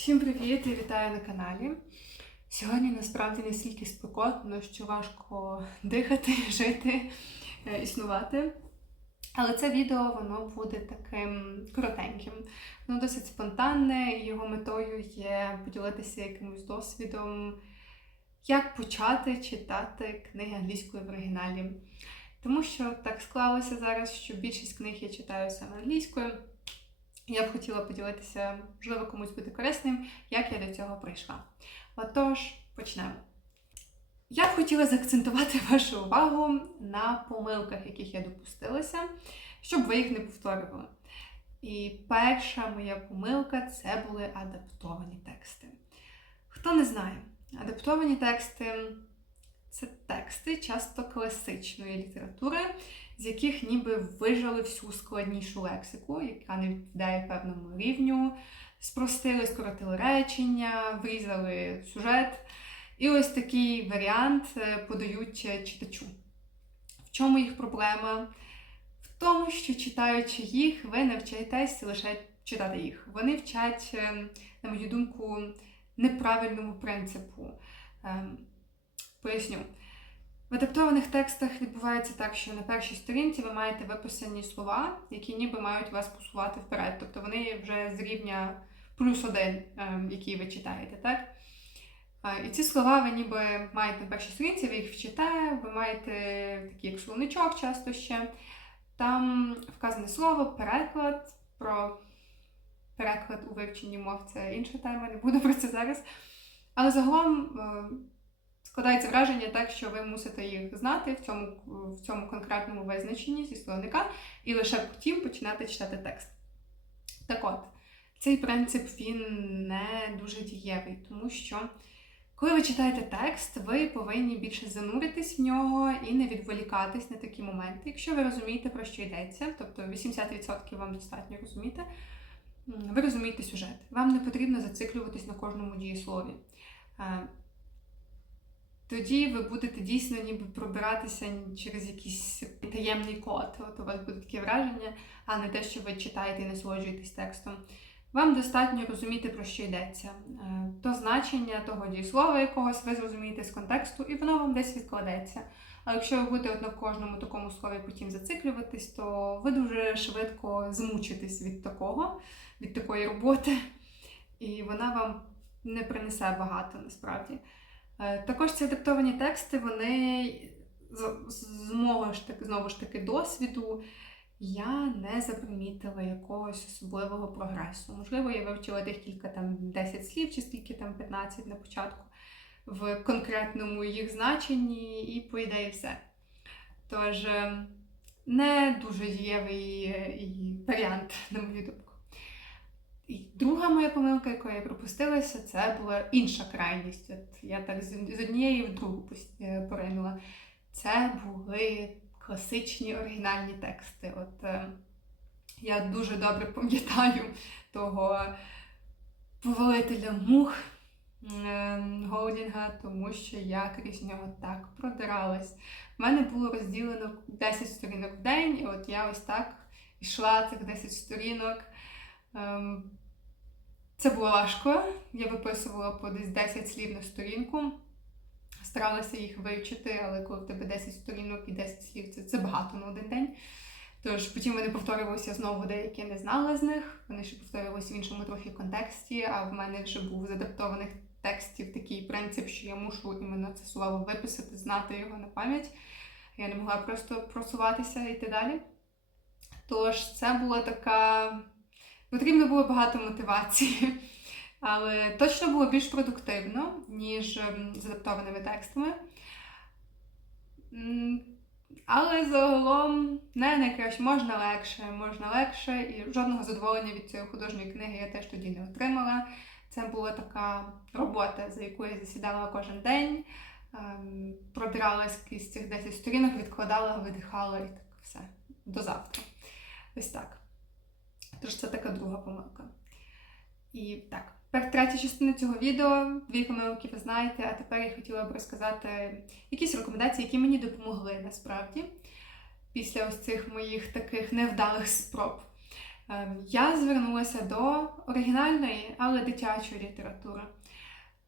Всім привіт і вітаю на каналі. Сьогодні насправді настільки спекотно, що важко дихати, жити, е, існувати. Але це відео воно буде таким коротеньким. Воно досить спонтанне, і його метою є поділитися якимось досвідом, як почати читати книги англійською в оригіналі. Тому що так склалося зараз, що більшість книг я читаю саме англійською. Я б хотіла поділитися, можливо, комусь буде корисним, як я до цього прийшла. Отож, почнемо. Я б хотіла заакцентувати вашу увагу на помилках, яких я допустилася, щоб ви їх не повторювали. І перша моя помилка це були адаптовані тексти. Хто не знає, адаптовані тексти це тексти часто класичної літератури, з яких ніби вижали всю складнішу лексику, яка не відповідає певному рівню, спростили, скоротили речення, врізали сюжет. І ось такий варіант е, подають е, читачу. В чому їх проблема? В тому, що читаючи їх, ви навчаєтесь лише читати їх. Вони вчать, е, на мою думку, неправильному принципу. Поясню. В адаптованих текстах відбувається так, що на першій сторінці ви маєте виписані слова, які ніби мають вас посувати вперед. Тобто вони вже з рівня плюс один, ем, який ви читаєте, так? І ці слова ви ніби маєте на першій сторінці, ви їх вчите, ви маєте такий як словничок часто ще. Там вказане слово, переклад про переклад у вивченні мов це інша тема, не буду про це зараз. Але загалом е, складається враження так, що ви мусите їх знати в цьому, в цьому конкретному визначенні зі словника, і лише потім починати читати текст. Так от, цей принцип він не дуже дієвий, тому що коли ви читаєте текст, ви повинні більше зануритись в нього і не відволікатись на такі моменти. Якщо ви розумієте, про що йдеться, тобто 80% вам достатньо розуміти, ви розумієте сюжет. Вам не потрібно зациклюватись на кожному дієслові. Тоді ви будете дійсно ніби пробиратися через якийсь таємний код. От у вас буде таке враження, а не те, що ви читаєте і насолоджуєтесь текстом. Вам достатньо розуміти, про що йдеться. Е, То значення того дієслова якогось ви зрозумієте з контексту, і воно вам десь відкладеться. А якщо ви будете на кожному такому слові потім зациклюватись, то ви дуже швидко змучитесь від такого, від такої роботи, і вона вам не принесе багато насправді. Е, Також ці адаптовані тексти, вони з- мого ж таки, знову ж таки досвіду, я не запримітила якогось особливого прогресу. Можливо, я вивчила тих кілька там 10 слів, чи скільки там 15 на початку в конкретному їх значенні, і по ідеї все. Тож е, не дуже дієвий е, і варіант, на мою думку. І друга моя помилка, яку я пропустилася, це була інша крайність. От я так з однієї в другу е, поринула. Це були класичні оригінальні тексти. От е, я дуже добре пам'ятаю того повелителя мух е, Голдінга, тому що я крізь нього так продиралась. У мене було розділено 10 сторінок в день, і от я ось так йшла цих 10 сторінок. Ем, Це було важко. Я виписувала по десь 10 слів на сторінку. Старалася їх вивчити, але коли в тебе 10 сторінок і 10 слів, це, це багато на один день. Тож потім вони повторювалися знову, деякі не знала з них. Вони ще повторювалися в іншому трохи контексті, а в мене вже був з адаптованих текстів такий принцип, що я мушу іменно це слово виписати, знати його на пам'ять. Я не могла просто просуватися і йти далі. Тож це була така. Потрібно було багато мотивації, але точно було більш продуктивно, ніж ем, з адаптованими текстами. Але загалом не найкраще, можна легше, можна легше, і жодного задоволення від цієї художньої книги я теж тоді не отримала. Це була така робота, за яку я засідала кожен день, ем, продиралась цих 10 сторінок, відкладала, видихала і так все. До завтра. Ось так. Тож це така друга помилка. І так, тепер третя частина цього відео. Дві помилки ви знаєте, а тепер я хотіла б розказати якісь рекомендації, які мені допомогли насправді після ось цих моїх таких невдалих спроб. Ем, Я звернулася до оригінальної, але дитячої літератури.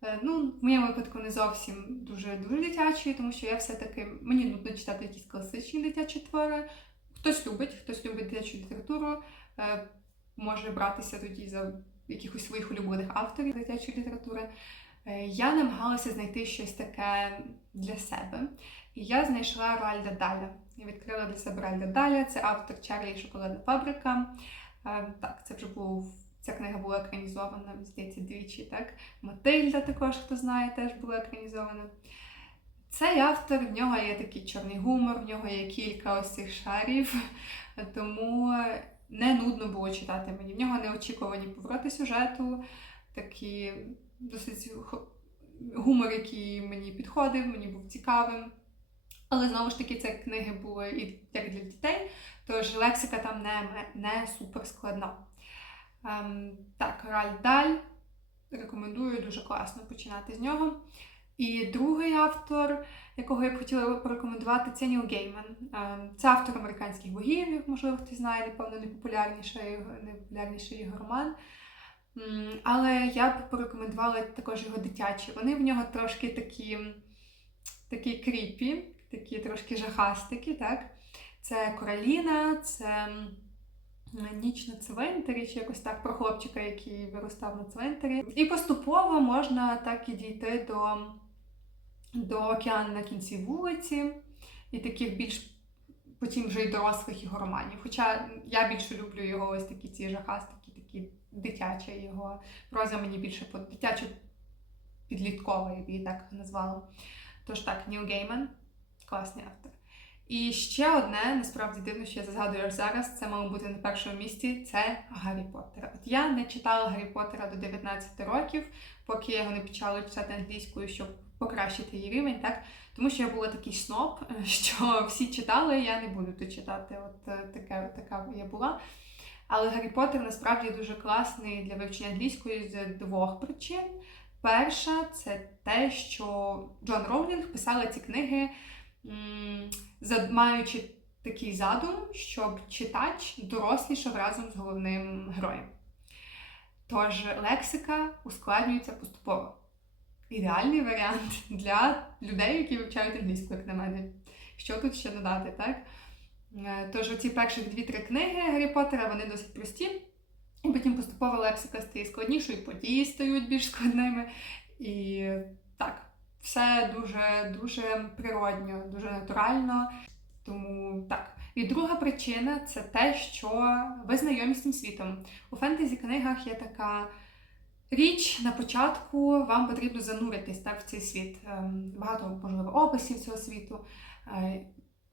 Е, Ну, в моєму випадку не зовсім дуже дуже дитячої, тому що я все-таки мені нудно читати якісь класичні дитячі твори. Хтось любить, хтось любить дитячу літературу, може братися тоді за якихось своїх улюблених авторів дитячої літератури. Е, Я намагалася знайти щось таке для себе. І я знайшла Ральда Даля. Я відкрила для себе Ральда Даля. Це автор Чарлі і Шоколадна фабрика. Е, Так, це вже був. Ця книга була екранізована, здається, двічі, так? Матильда також, хто знає, теж була екранізована. Цей автор, в нього є такий чорний гумор, в нього є кілька ось цих шарів, тому не нудно було читати мені. В нього неочікувані повороти сюжету, такі досить гумор, який мені підходив, мені був цікавим. Але знову ж таки, це книги були і як для дітей, тож лексика там не, не супер складна. Ем, так, Раль Даль. Рекомендую дуже класно починати з нього. І другий автор, якого я б хотіла порекомендувати, це Ніл Гейман. Ем, Це автор американських богів, можливо хтось знає, напевно, найпопулярніший, найпопулярніший його роман. Але я б порекомендувала також його дитячі. Вони в нього трошки такі, такі кріпі, такі трошки жахастики, так? Це Короліна, це ніч на цвинтарі, чи якось так про хлопчика, який виростав на цвинтарі. І поступово можна так і дійти до, до океану на кінці вулиці і таких більш потім вже й дорослих його романів. Хоча я більше люблю його ось такі ці жахастики, такі дитячі його проза мені більше по дитячо підліткова, я її так назвала. Тож так, Ніл Гейман, класний автор. І ще одне, насправді дивно, що я згадую зараз, це мало бути на першому місці, це Гаррі Поттер. От я не читала Гаррі Поттера до 19 років, поки я його не почала читати англійською, щоб покращити її рівень, так? Тому що я була такий сноб, що всі читали, я не буду то читати. От е, таке, така я була. Але Гаррі Поттер насправді дуже класний для вивчення англійської з двох причин. Перша це те, що Джон Роулінг писала ці книги, маючи такий задум, щоб читач дорослішав разом з головним героєм. Тож лексика ускладнюється поступово. Ідеальний варіант для людей, які вивчають англійську, як на мене. Що тут ще додати, так? Е, Тож оці перші дві-три книги Гаррі Поттера, вони досить прості. І потім поступово лексика стає складнішою, події стають більш складними. І так, все дуже дуже природньо, дуже натурально. Тому так. І друга причина це те, що ви знайомі з цим світом. У фентезі книгах є така річ на початку, вам потрібно зануритись так, в цей світ. Ем, Багато, можливо, описів цього світу. е,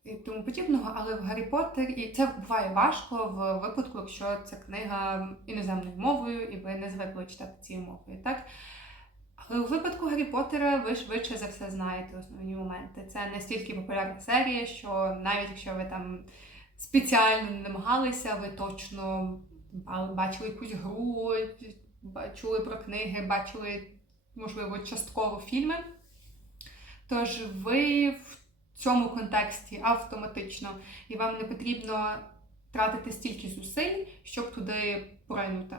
І тому подібного, але в Гаррі Поттер, і це буває важко в випадку, якщо ця книга іноземною мовою, і ви не звикли читати цією мовою, так? Але у випадку Гаррі Поттера ви швидше за все знаєте основні моменти. Це настільки популярна серія, що навіть якщо ви там спеціально не намагалися, ви точно бачили якусь гру, чули про книги, бачили, можливо, частково фільми. Тож ви в цьому контексті автоматично, і вам не потрібно тратити стільки зусиль, щоб туди поринути.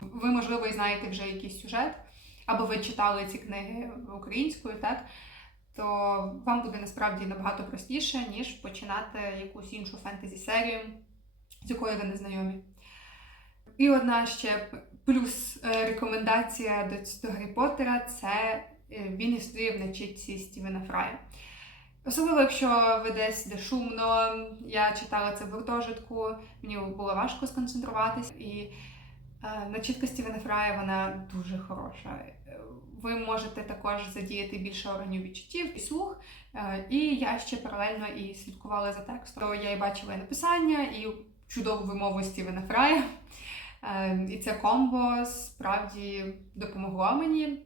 Ви, можливо, і знаєте вже якийсь сюжет, або ви читали ці книги українською, так? То вам буде насправді набагато простіше, ніж починати якусь іншу фентезі-серію, з якою ви не знайомі. І одна ще плюс е, рекомендація до, до Гаррі Поттера це е, він існує в начитці Стівена Фрая. Особливо, якщо ви десь де шумно, я читала це в гуртожитку, мені було важко сконцентруватись, і е, начитка Стівена Фрая вона дуже хороша. Ви можете також задіяти більше органів відчуттів і слух. Е, І я ще паралельно і слідкувала за текстом. То Я і бачила і написання, і чудову вимову Стівена Фрая. Е, І це комбо справді допомогло мені.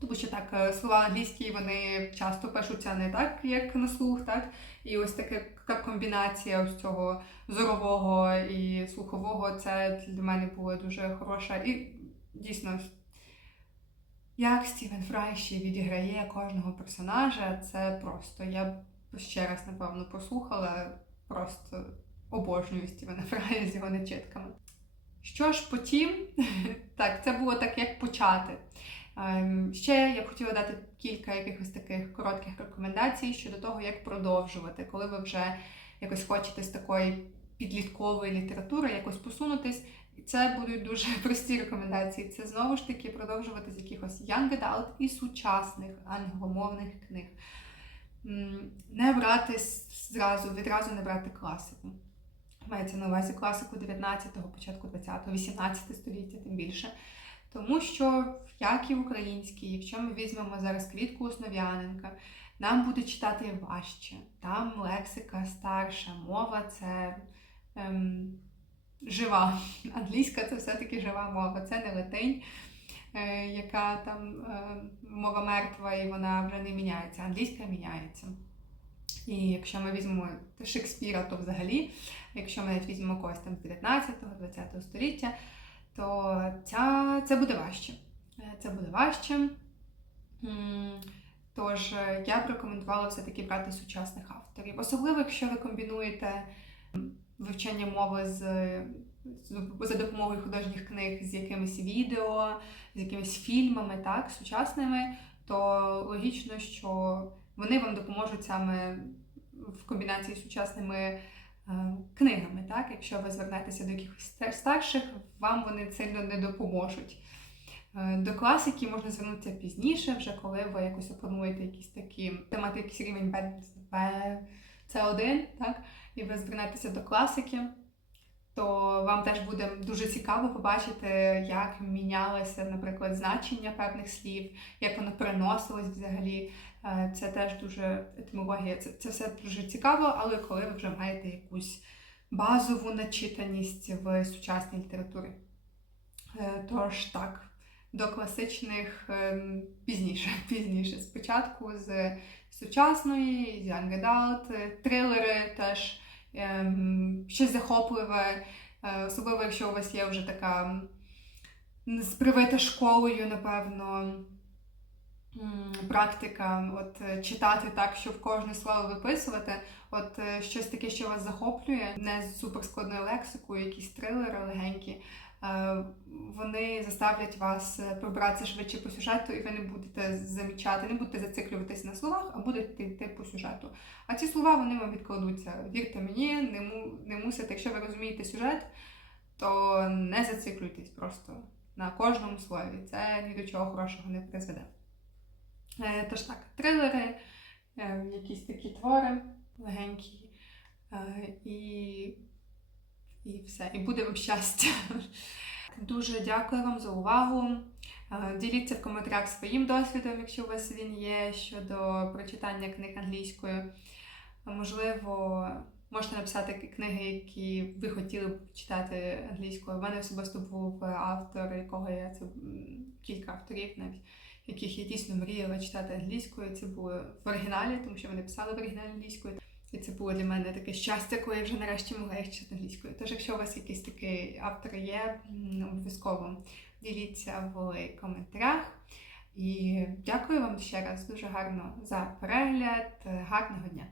Тому що так, е, слова англійські вони часто пишуться не так, як на слух, так? І ось така, комбінація ось цього зорового і слухового, це для мене було дуже хороша. І дійсно, як Стівен Фрай ще відіграє кожного персонажа, це просто. Я ще раз, напевно, послухала, просто обожнюю Стівена Фрая з його начитками. Що ж потім, так, це було так, як почати. Ем, Ще я б хотіла дати кілька якихось таких коротких рекомендацій щодо того, як продовжувати, коли ви вже якось хочете з такої підліткової літератури якось посунутись. Це будуть дуже прості рекомендації. Це знову ж таки продовжувати з якихось young adult і сучасних англомовних книг. Не брати зразу, відразу не брати класику. Мається на увазі класику 19-го, початку 20-го, 18 століття, тим більше. Тому що, як і в українській, якщо ми візьмемо зараз квітку Основ'яненка, нам буде читати важче. Там лексика старша, мова це ем, жива. Англійська це все-таки жива мова, це не латинь, е, яка там е, мова мертва і вона вже не міняється. Англійська міняється. І якщо ми візьмемо Шекспіра, то взагалі, якщо ми навіть візьмемо когось там з 19-20 століття, то ця, це буде важче. Е, Це буде важче. Тож е, я б рекомендувала все-таки брати сучасних авторів. Особливо, якщо ви комбінуєте вивчення мови з- за допомогою художніх книг з якимись відео, з якимись фільмами, так, сучасними, то логічно, що вони вам допоможуть саме в комбінації з сучасними е, книгами. Так? Якщо ви звернетеся до якихось старших, вам вони сильно не допоможуть. Е, До класики можна звернутися пізніше, вже коли ви якось опануєте якісь такі темати, якийсь рівень Б, Б, С1, так? і ви звернетеся до класики, то вам теж буде дуже цікаво побачити, як мінялося, наприклад, значення певних слів, як воно переносилось взагалі. Е, Це теж дуже етимологія, це, це все дуже цікаво, але коли ви вже маєте якусь базову начитаність в сучасній літературі. Е, Тож так, до класичних ем, пізніше. пізніше. Спочатку з сучасної, з Young Adult, е, трилери теж ем, щось захопливе, особливо якщо у вас є вже така м, спривита школою, напевно. Практика, от е, читати так, щоб кожне слово виписувати, от е, щось таке, що вас захоплює, не з суперскладною лексикою, якісь трилери легенькі, е, вони заставлять вас пробратися швидше по сюжету, і ви не будете замічати, не будете зациклюватись на словах, а будете йти по сюжету. А ці слова вони вам відкладуться. Вірте мені, не, му, не мусите, якщо ви розумієте сюжет, то не зациклюйтесь просто на кожному слові. Це ні до чого хорошого не призведе. Е, Тож так, трилери, е, якісь такі твори легенькі, е, і, і все. І буде вам щастя. Дуже дякую вам за увагу. Діліться в коментарях своїм досвідом, якщо у вас він є, щодо прочитання книг англійською. Можливо, можете написати книги, які ви хотіли б читати англійською. У мене особисто був автор, якого я це кілька авторів навіть, яких я дійсно мріяла читати англійською. Це було в оригіналі, тому що вони писали в оригіналі англійською. І це було для мене таке щастя, коли я вже нарешті могла їх читати англійською. Тож, якщо у вас якийсь такий автор є, обов'язково діліться в коментарях. І дякую вам ще раз дуже гарно за перегляд. Гарного дня!